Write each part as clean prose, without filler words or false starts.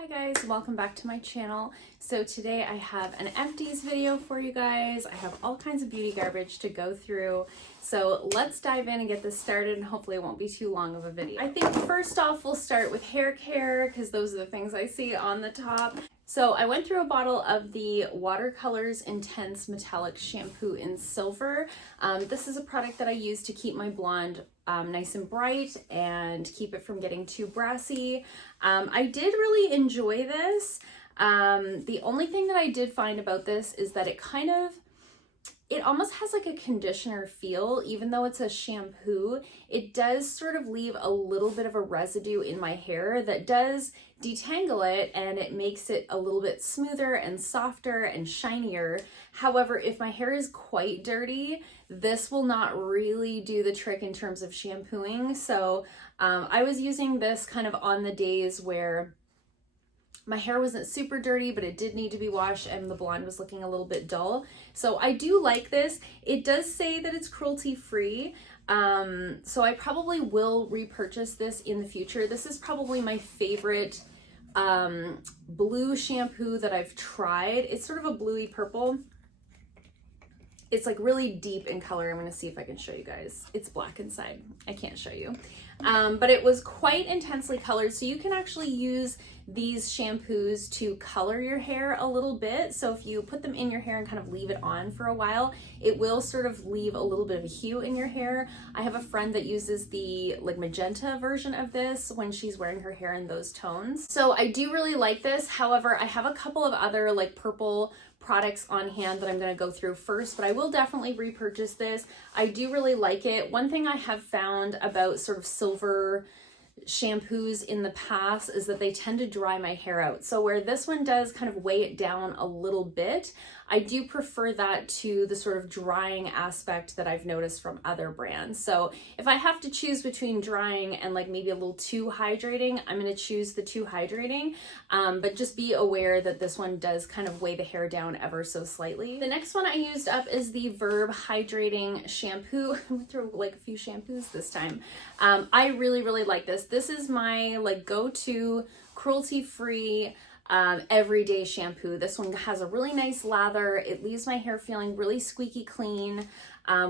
Hi guys, welcome back to my channel. So today I have an Empties video for you guys. I have all kinds of beauty garbage to go through. So let's dive in and get this started, and hopefully it won't be too long of a video. I think first off we'll start with hair care because those are the things I see on the top. So I went through a bottle of the Watercolors Intense Metallic Shampoo in Silver. This is a product that I use to keep my blonde nice and bright and keep it from getting too brassy. I did really enjoy this. The only thing that I did find about this is that it almost has like a conditioner feel. Even though it's a shampoo, it does sort of leave a little bit of a residue in my hair that does detangle it, and it makes it a little bit smoother and softer and shinier. However, if my hair is quite dirty, this will not really do the trick in terms of shampooing. So I was using this kind of on the days where my hair wasn't super dirty, but it did need to be washed and the blonde was looking a little bit dull. So I do like this. It does say that it's cruelty free. So I probably will repurchase this in the future. This is probably my favorite blue shampoo that I've tried. It's sort of a bluey purple. It's like really deep in color. I'm going to see if I can show you guys. It's black inside. I can't show you. But it was quite intensely colored. So you can actually use these shampoos to color your hair a little bit. So if you put them in your hair and kind of leave it on for a while, it will sort of leave a little bit of a hue in your hair. I have a friend that uses the like magenta version of this when she's wearing her hair in those tones. So I do really like this. However, I have a couple of other like purple products on hand that I'm going to go through first, but I will definitely repurchase this. I do really like it. One thing I have found about sort of silver shampoos in the past is that they tend to dry my hair out. So where this one does kind of weigh it down a little bit, I do prefer that to the sort of drying aspect that I've noticed from other brands. So if I have to choose between drying and like maybe a little too hydrating, I'm going to choose the too hydrating. But just be aware that this one does kind of weigh the hair down ever so slightly. The next one I used up is the Verb Hydrating Shampoo. I went through like a few shampoos this time. I really like this. This is my like go-to cruelty-free everyday shampoo. This one has a really nice lather. It leaves my hair feeling really squeaky clean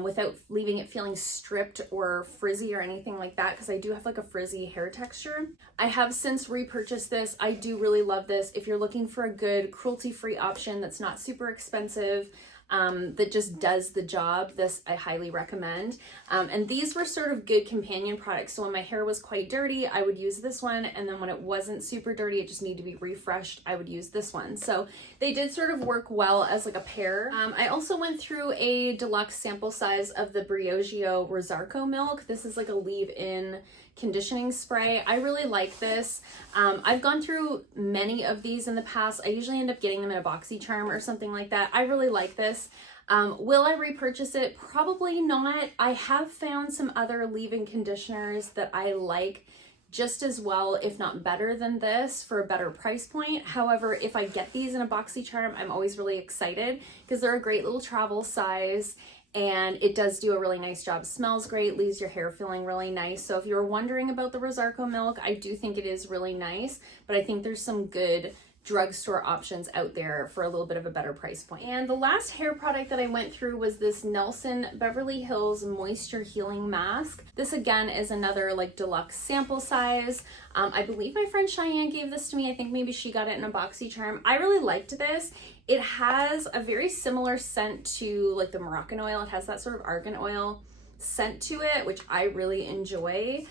without leaving it feeling stripped or frizzy or anything like that, because I do have like a frizzy hair texture. I have since repurchased this. I do really love this. If you're looking for a good cruelty-free option that's not super expensive, that just does the job, this I highly recommend. And these were sort of good companion products. So when my hair was quite dirty, I would use this one, and then when it wasn't super dirty, it just needed to be refreshed, I would use this one. So they did sort of work well as like a pair. I also went through a deluxe sample size of the Briogeo Rosarco milk. This is like a leave-in conditioning spray. I really like this. I've gone through many of these in the past. I usually end up getting them in a BoxyCharm or something like that. I really like this. Will I repurchase it? Probably not. I have found some other leave-in conditioners that I like just as well, if not better than this, for a better price point. However, if I get these in a BoxyCharm, I'm always really excited because they're a great little travel size. And it does do a really nice job. Smells great, leaves your hair feeling really nice. So if you're wondering about the Rosarco milk, I do think it is really nice, but I think there's some good drugstore options out there for a little bit of a better price point. And the last hair product that I went through was this Nelson Beverly Hills Moisture Healing Mask. This again is another like deluxe sample size. I believe my friend Cheyenne gave this to me. I think maybe she got it in a BoxyCharm. I really liked this. It has a very similar scent to like the Moroccan oil. It has that sort of argan oil scent to it, which I really enjoy.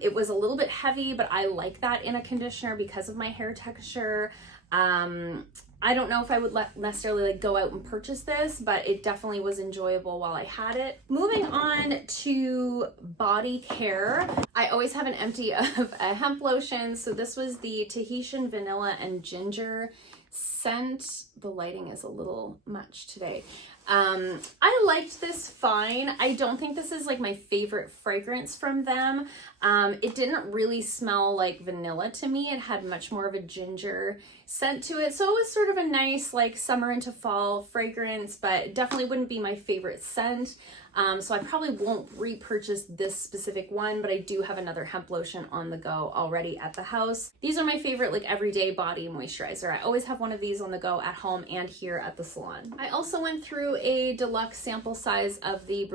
It was a little bit heavy, but I like that in a conditioner because of my hair texture. I don't know if I would necessarily like go out and purchase this, but it definitely was enjoyable while I had it. Moving on to body care, I always have an empty of a hemp lotion. So this was the Tahitian Vanilla and Ginger scent. The lighting is a little much today. I liked this fine. I don't think this is like my favorite fragrance from them. It didn't really smell like vanilla to me. It had much more of a ginger scent to it. So it was sort of a nice like summer into fall fragrance, but definitely wouldn't be my favorite scent. So I probably won't repurchase this specific one, but I do have another hemp lotion on the go already at the house. These are my favorite like everyday body moisturizer. I always have one of these on the go at home and here at the salon. I also went through a deluxe sample size of the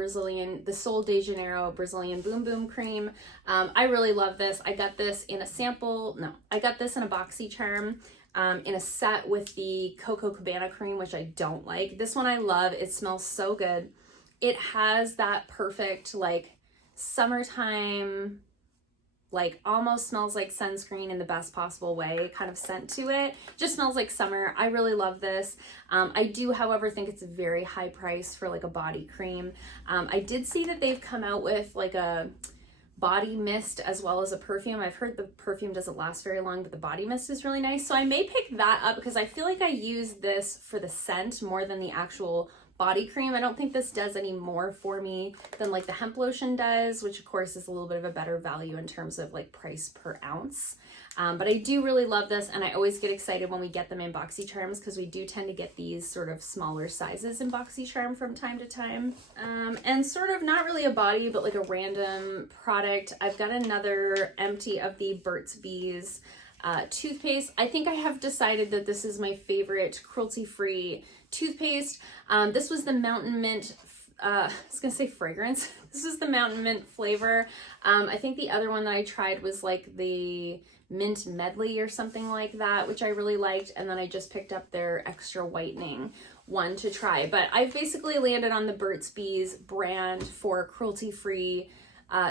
Sol de Janeiro Brazilian Boom Boom Cream. I really love this. I got this in a I got this in a BoxyCharm. In a set with the Coco Cabana cream, which I don't like. This one I love. It smells so good. It has that perfect like summertime, like almost smells like sunscreen in the best possible way kind of scent to it. Just smells like summer. I really love this. I do, however, think it's a very high price for like a body cream. I did see that they've come out with like a body mist as well as a perfume. I've heard the perfume doesn't last very long, but the body mist is really nice. So I may pick that up because I feel like I use this for the scent more than the actual body cream. I don't think this does any more for me than like the hemp lotion does, which of course is a little bit of a better value in terms of like price per ounce. But I do really love this, and I always get excited when we get them in BoxyCharms because we do tend to get these sort of smaller sizes in BoxyCharm from time to time. And sort of not really a body, but like a random product. I've got another empty of the Burt's Bees toothpaste. I think I have decided that this is my favorite cruelty-free toothpaste. This was the Mountain Mint, I was gonna say fragrance. This is the Mountain Mint flavor. I think the other one that I tried was like the Mint Medley or something like that, which I really liked. And then I just picked up their extra whitening one to try. But I've basically landed on the Burt's Bees brand for cruelty-free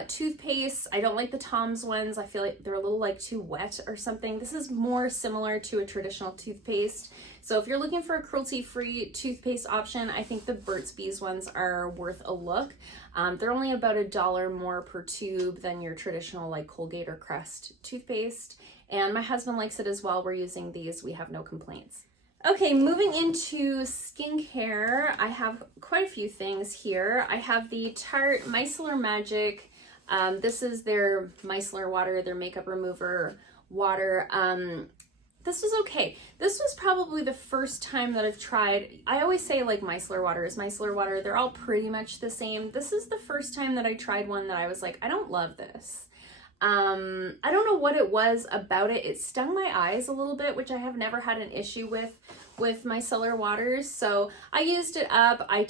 toothpaste. I don't like the Tom's ones. I feel like they're a little like too wet or something. This is more similar to a traditional toothpaste. So if you're looking for a cruelty-free toothpaste option, I think the Burt's Bees ones are worth a look. They're only about $1 more per tube than your traditional like Colgate or Crest toothpaste. And my husband likes it as well. We're using these. We have no complaints. Okay, moving into skincare, I have quite a few things here. I have the Tarte Micellar Magic. This is their micellar water, their makeup remover water. This was okay. This was probably the first time that I've tried. I always say like micellar water is micellar water. They're all pretty much the same. This is the first time that I tried one that I was like, I don't love this. I don't know what it was about it. It stung my eyes a little bit, which I have never had an issue with micellar waters. So I used it up. I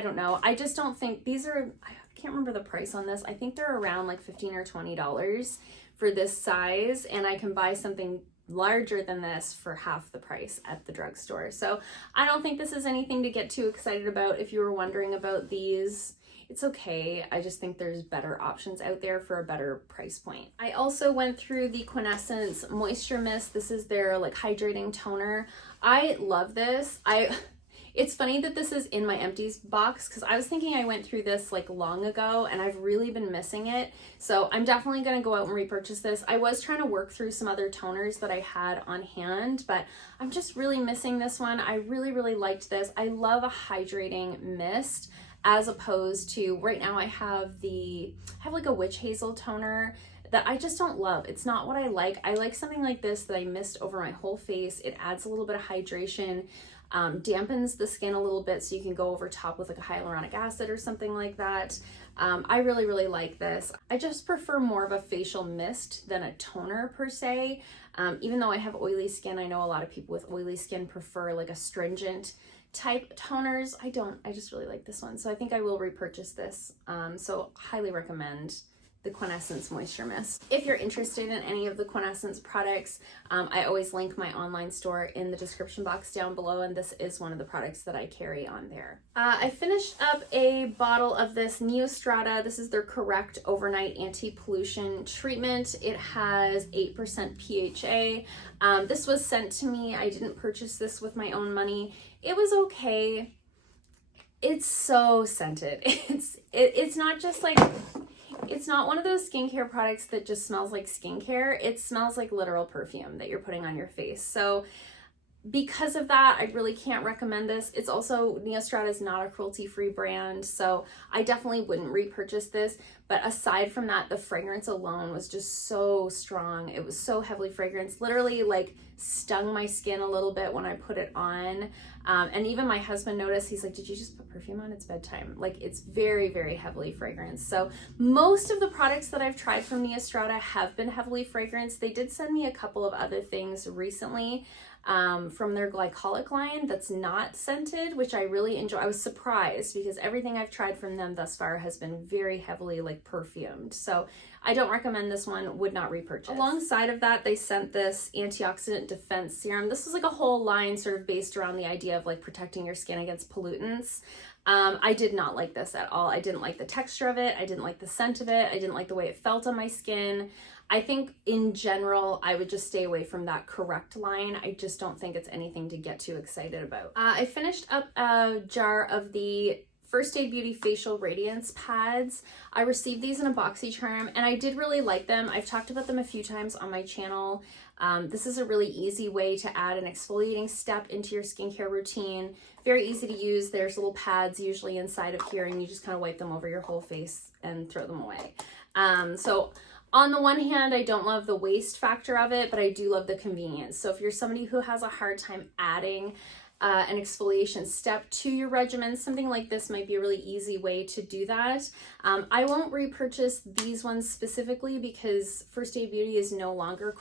don't know. I just don't think these are, I can't remember the price on this. I think they're around like $15 or $20 for this size. And I can buy something larger than this for half the price at the drugstore. So I don't think this is anything to get too excited about. If you were wondering about these, it's okay. I just think there's better options out there for a better price point. I also went through the Quannessence Moisture Mist. This is their like hydrating toner. I love this. It's funny that this is in my Empties box because I was thinking I went through this like long ago and I've really been missing it. So I'm definitely going to go out and repurchase this. I was trying to work through some other toners that I had on hand, but I'm just really missing this one. I really, really liked this. I love a hydrating mist as opposed to right now I have like a witch hazel toner that I just don't love. It's not what I like. I like something like this that I mist over my whole face. It adds a little bit of hydration. Dampens the skin a little bit so you can go over top with like a hyaluronic acid or something like that. I really, really like this. I just prefer more of a facial mist than a toner per se. Even though I have oily skin, I know a lot of people with oily skin prefer like astringent type toners. I just really like this one. So I think I will repurchase this. So highly recommend the Quannessence Moisture Mist. If you're interested in any of the Quannessence products, I always link my online store in the description box down below, and this is one of the products that I carry on there. I finished up a bottle of this Neostrata. This is their Correct Overnight Anti-Pollution Treatment. It has 8% PHA. This was sent to me. I didn't purchase this with my own money. It was okay. It's so scented. It's not just like, it's not one of those skincare products that just smells like skincare. It smells like literal perfume that you're putting on your face. So because of that, I really can't recommend this. It's also, Neostrata is not a cruelty-free brand, so I definitely wouldn't repurchase this. But aside from that, the fragrance alone was just so strong. It was so heavily fragranced, literally like stung my skin a little bit when I put it on. And even my husband noticed, he's like, did you just put perfume on? It's bedtime. Like, it's very, very heavily fragranced. So most of the products that I've tried from Neostrata have been heavily fragranced. They did send me a couple of other things recently from their glycolic line that's not scented, which I really enjoy. I was surprised because everything I've tried from them thus far has been very heavily like perfumed. So I don't recommend this one, would not repurchase. Alongside of that, they sent this antioxidant defense serum. This was like a whole line sort of based around the idea of like protecting your skin against pollutants. I did not like this at all. I didn't like the texture of it. I didn't like the scent of it. I didn't like the way it felt on my skin. I think in general, I would just stay away from that correct line. I just don't think it's anything to get too excited about. I finished up a jar of the First Aid Beauty Facial Radiance pads. I received these in a BoxyCharm and I did really like them. I've talked about them a few times on my channel. This is a really easy way to add an exfoliating step into your skincare routine. Very easy to use. There's little pads usually inside of here and you just kind of wipe them over your whole face and throw them away. So on the one hand, I don't love the waste factor of it, but I do love the convenience. So if you're somebody who has a hard time adding an exfoliation step to your regimen, something like this might be a really easy way to do that. I won't repurchase these ones specifically because First Aid Beauty is no longer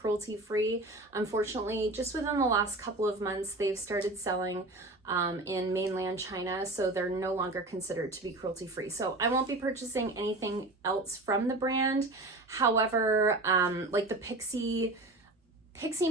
cruelty-free. Unfortunately, just within the last couple of months, they've started selling in mainland China, so they're no longer considered to be cruelty-free. So I won't be purchasing anything else from the brand. However, like the Pixi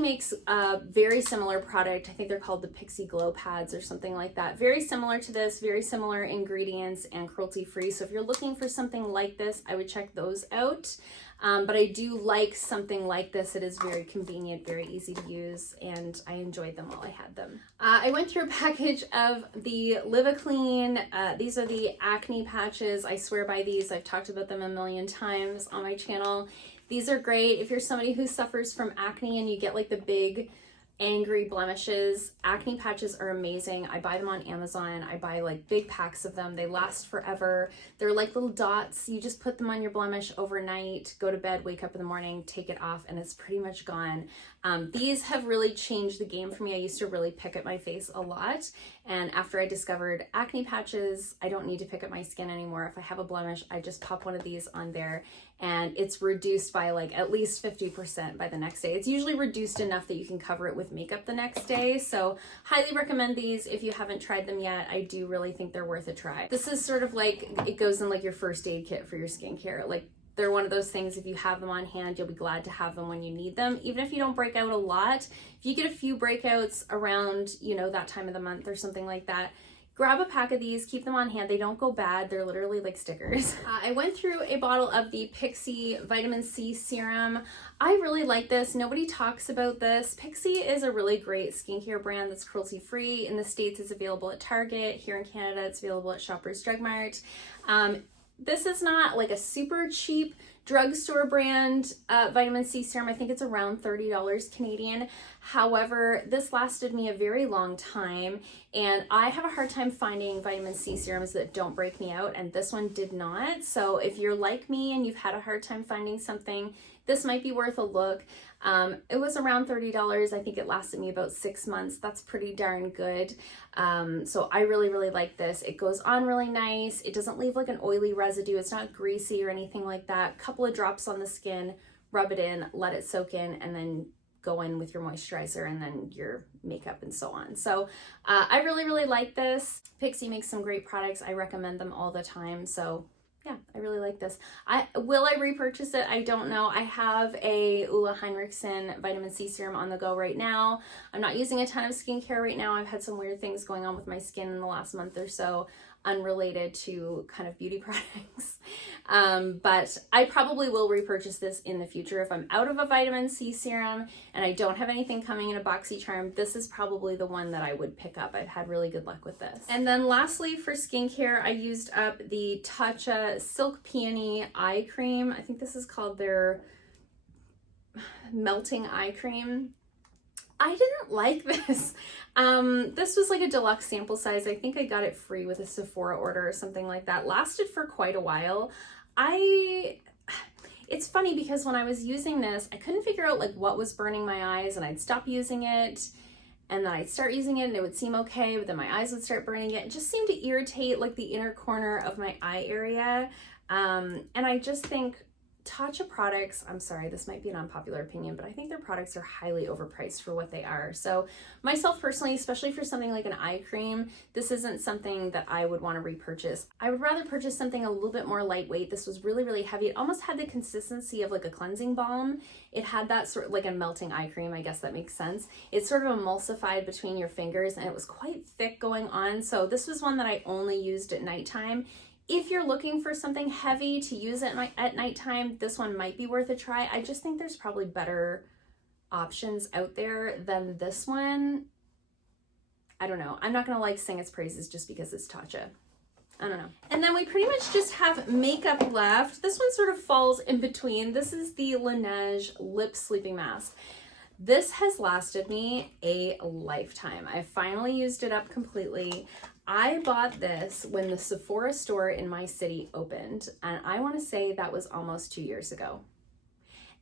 makes a very similar product. I think they're called the Pixi Glow Pads or something like that. Very similar to this, very similar ingredients and cruelty-free. So if you're looking for something like this, I would check those out. But I do like something like this. It is very convenient, very easy to use, and I enjoyed them while I had them. I went through a package of the Liva Clean. These are the acne patches. I swear by these. I've talked about them a million times on my channel. These are great if you're somebody who suffers from acne and you get like the big angry blemishes. Acne patches are amazing. I buy them on Amazon. I buy like big packs of them. They last forever. They're like little dots. You just put them on your blemish overnight, go to bed, wake up in the morning, take it off, and it's pretty much gone. These have really changed the game for me. I used to really pick at my face a lot, and after I discovered acne patches, I don't need to pick at my skin anymore. If I have a blemish, I just pop one of these on there and it's reduced by like at least 50% by the next day. It's usually reduced enough that you can cover it with makeup the next day. So highly recommend these if you haven't tried them yet. I do really think they're worth a try. This is sort of like, it goes in like your first aid kit for your skincare. Like, they're one of those things, if you have them on hand, you'll be glad to have them when you need them. Even if you don't break out a lot, if you get a few breakouts around, you know, that time of the month or something like that, grab a pack of these, keep them on hand. They don't go bad. They're literally like stickers. I went through a bottle of the Pixi Vitamin C Serum. I really like this. Nobody talks about this. Pixi is a really great skincare brand that's cruelty-free. In the States, it's available at Target. Here in Canada, it's available at Shoppers Drug Mart. This is not like a super cheap drugstore brand vitamin C serum. I think it's around $30 Canadian. However, this lasted me a very long time, and I have a hard time finding vitamin C serums that don't break me out, and this one did not. So if you're like me and you've had a hard time finding something, this might be worth a look. It was around $30. I think it lasted me about 6 months. That's pretty darn good. So I really, really like this. It goes on really nice. It doesn't leave like an oily residue. It's not greasy or anything like that. Couple of drops on the skin, rub it in, let it soak in, and then go in with your moisturizer and then your makeup and so on. So I really, really like this. Pixi makes some great products. I recommend them all the time. So yeah, I really like this. Will I repurchase it? I don't know. I have a Ulla Heinrichsen vitamin C serum on the go right now. I'm not using a ton of skincare right now. I've had some weird things going on with my skin in the last month or so, unrelated to kind of beauty products. But I probably will repurchase this in the future. If I'm out of a vitamin C serum and I don't have anything coming in a BoxyCharm, this is probably the one that I would pick up. I've had really good luck with this. And then lastly, for skincare, I used up the Tatcha Silk Peony Eye Cream. I think this is called their Melting Eye Cream. I didn't like this. This was like a deluxe sample size. I think I got it free with a Sephora order or something like that. Lasted for quite a while. It's funny because when I was using this, I couldn't figure out like what was burning my eyes, and I'd stop using it and then I'd start using it and it would seem okay, but then my eyes would start burning it. It just seemed to irritate like the inner corner of my eye area. And I just think Tatcha products, I'm sorry, this might be an unpopular opinion, but I think their products are highly overpriced for what they are. So myself personally, especially for something like an eye cream, this isn't something that I would want to repurchase. I would rather purchase something a little bit more lightweight. This was really, really heavy. It almost had the consistency of like a cleansing balm. It had that sort of like a melting eye cream, I guess that makes sense. It's sort of emulsified between your fingers, and it was quite thick going on. So this was one that I only used at nighttime. If you're looking for something heavy to use at nighttime, this one might be worth a try. I just think there's probably better options out there than this one. I don't know. I'm not going to like sing its praises just because it's Tatcha. I don't know. And then we pretty much just have makeup left. This one sort of falls in between. This is the Neige Lip Sleeping Mask. This has lasted me a lifetime. I finally used it up completely. I bought this when the Sephora store in my city opened, and I want to say that was almost 2 years ago.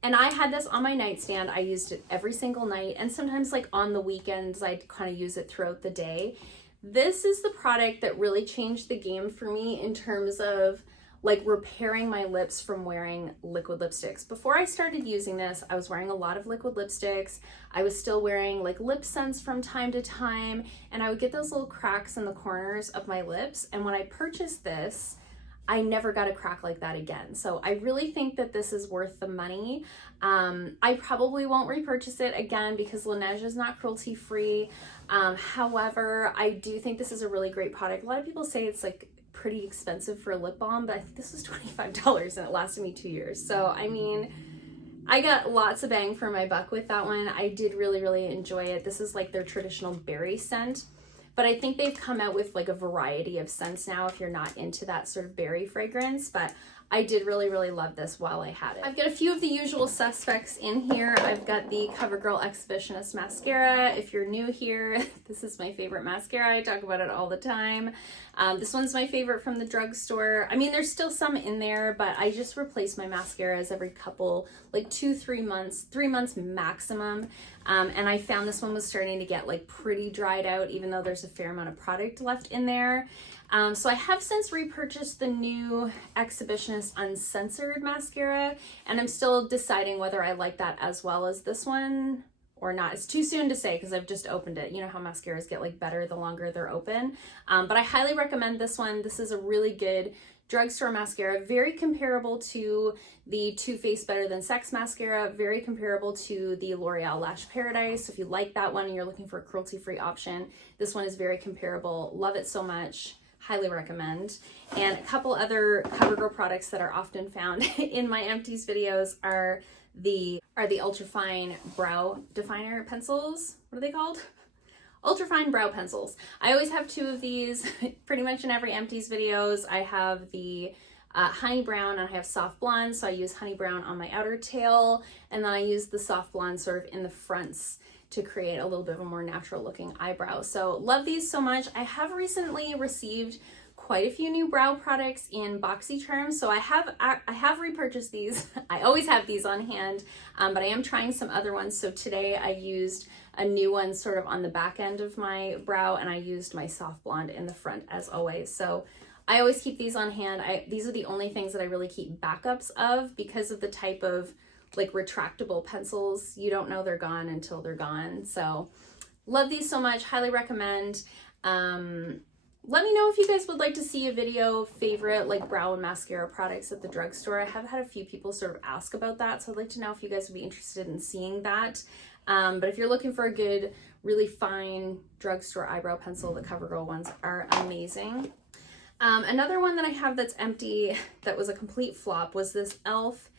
And I had this on my nightstand. I used it every single night, and sometimes like on the weekends, I'd kind of use it throughout the day. This is the product that really changed the game for me in terms of like repairing my lips from wearing liquid lipsticks. Before I started using this, I was wearing a lot of liquid lipsticks. I was still wearing like lip scents from time to time, and I would get those little cracks in the corners of my lips. And when I purchased this, I never got a crack like that again. So I really think that this is worth the money. I probably won't repurchase it again because Neige is not cruelty free. However, I do think this is a really great product. A lot of people say it's like pretty expensive for a lip balm, but I think this was $25 and it lasted me 2 years. So, I mean, I got lots of bang for my buck with that one. I did really, really enjoy it. This is like their traditional berry scent, but I think they've come out with like a variety of scents now if you're not into that sort of berry fragrance, but I did really, really love this while I had it. I've got a few of the usual suspects in here. I've got the Covergirl Exhibitionist Mascara. If you're new here, this is my favorite mascara. I talk about it all the time. This one's my favorite from the drugstore. I mean, there's still some in there, but I just replace my mascaras every couple, like 2-3 months, 3 months maximum. And I found this one was starting to get like pretty dried out, even though there's a fair amount of product left in there. So I have since repurchased the new Exhibitionist Uncensored Mascara, and I'm still deciding whether I like that as well as this one or not. It's too soon to say because I've just opened it. You know how mascaras get like better the longer they're open. But I highly recommend this one. This is a really good drugstore mascara, very comparable to the Toothpaste Better Than Sex mascara, very comparable to the L'Oreal Lash Paradise. So if you like that one and you're looking for a cruelty-free option, this one is very comparable. Love it so much. Highly recommend. And a couple other CoverGirl products that are often found in my Empties videos are the ultrafine brow definer pencils. What are they called? Ultrafine brow pencils. I always have 2 of these pretty much in every Empties videos. I have the honey brown and I have soft blonde, so I use honey brown on my outer tail, and then I use the soft blonde sort of in the fronts to create a little bit of a more natural looking eyebrow. So love these so much. I have recently received quite a few new brow products in BoxyCharm, so I have repurchased these. I always have these on hand, but I am trying some other ones. So today I used a new one sort of on the back end of my brow, and I used my soft blonde in the front as always. So I always keep these on hand. These are the only things that I really keep backups of because of the type of like retractable pencils. You don't know they're gone until they're gone. So love these so much. Highly recommend. Let me know if you guys would like to see a video favorite like brow and mascara products at the drugstore. I have had a few people sort of ask about that, so I'd like to know if you guys would be interested in seeing that. But if you're looking for a good, really fine drugstore eyebrow pencil, the CoverGirl ones are amazing. Another one that I have that's empty that was a complete flop was this e.l.f.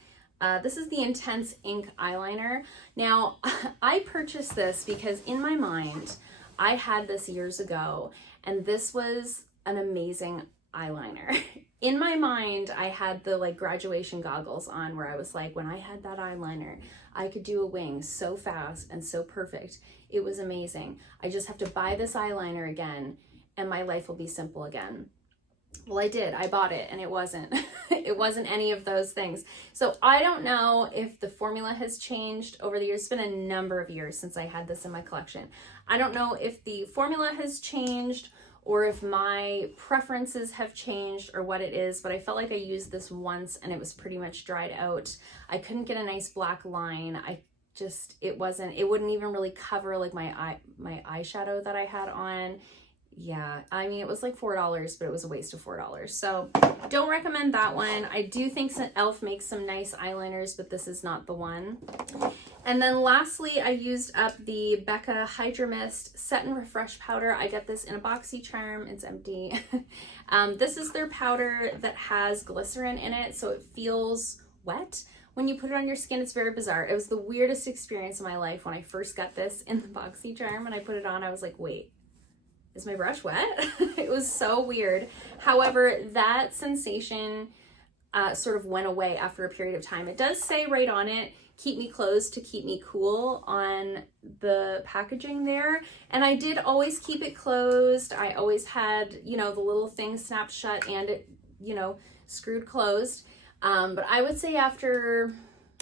This is the Intense Ink Eyeliner. Now, I purchased this because in my mind, I had this years ago, and this was an amazing eyeliner. in my mind, I had the like graduation goggles on where I was like, when I had that eyeliner, I could do a wing so fast and so perfect. It was amazing. I just have to buy this eyeliner again and my life will be simple again. Well, I did. I bought it and it wasn't. It wasn't any of those things. So I don't know if the formula has changed over the years. It's been a number of years since I had this in my collection. I don't know if the formula has changed or if my preferences have changed or what it is, but I felt like I used this once and it was pretty much dried out. I couldn't get a nice black line. It wouldn't even really cover like my eyeshadow that I had on. Yeah, I mean, it was like $4, but it was a waste of $4. So don't recommend that one. I do think e.l.f. makes some nice eyeliners, but this is not the one. And then lastly, I used up the Becca Hydra-Mist Set and Refresh Powder. I got this in a boxy charm. It's empty. This is their powder that has glycerin in it, so it feels wet. When you put it on your skin, it's very bizarre. It was the weirdest experience of my life when I first got this in the boxy charm and I put it on. I was like, wait, is my brush wet? It was so weird. However, that sensation sort of went away after a period of time. It does say right on it, keep me closed to keep me cool on the packaging there. And I did always keep it closed. I always had, you know, the little thing snapped shut and it, you know, screwed closed. But I would say after,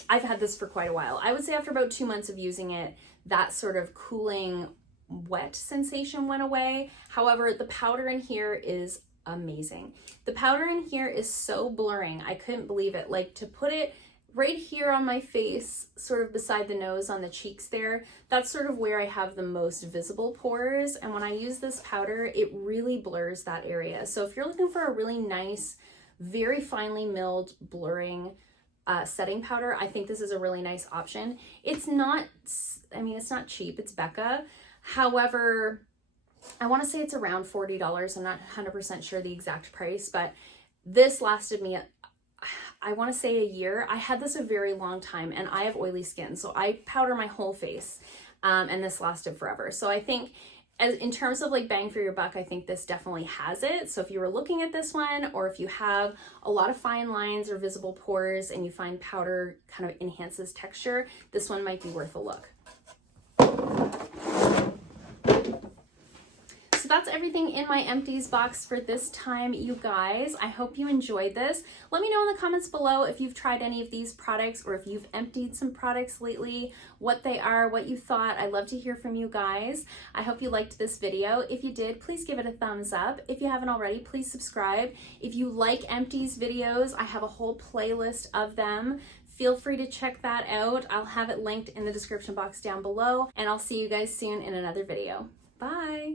I've had this for quite a while. I would say after about 2 months of using it, that sort of cooling wet sensation went away. However, the powder in here is amazing. The powder in here is so blurring. I couldn't believe it. Like, to put it right here on my face, sort of beside the nose on the cheeks there, that's sort of where I have the most visible pores. And when I use this powder, it really blurs that area. So if you're looking for a really nice, very finely milled blurring setting powder, I think this is a really nice option. It's not, I mean, it's not cheap. It's Becca. However, I want to say it's around $40. I'm not 100% sure the exact price, but this lasted me, I want to say a year. I had this a very long time and I have oily skin, so I powder my whole face, and this lasted forever. So I think in terms of like bang for your buck, I think this definitely has it. So if you were looking at this one, or if you have a lot of fine lines or visible pores and you find powder kind of enhances texture, this one might be worth a look. So that's everything in my Empties box for this time, you guys. I hope you enjoyed this. Let me know in the comments below if you've tried any of these products or if you've emptied some products lately, what they are, what you thought. I'd love to hear from you guys. I hope you liked this video. If you did, please give it a thumbs up. If you haven't already, please subscribe. If you like Empties videos, I have a whole playlist of them. Feel free to check that out. I'll have it linked in the description box down below, and I'll see you guys soon in another video. Bye.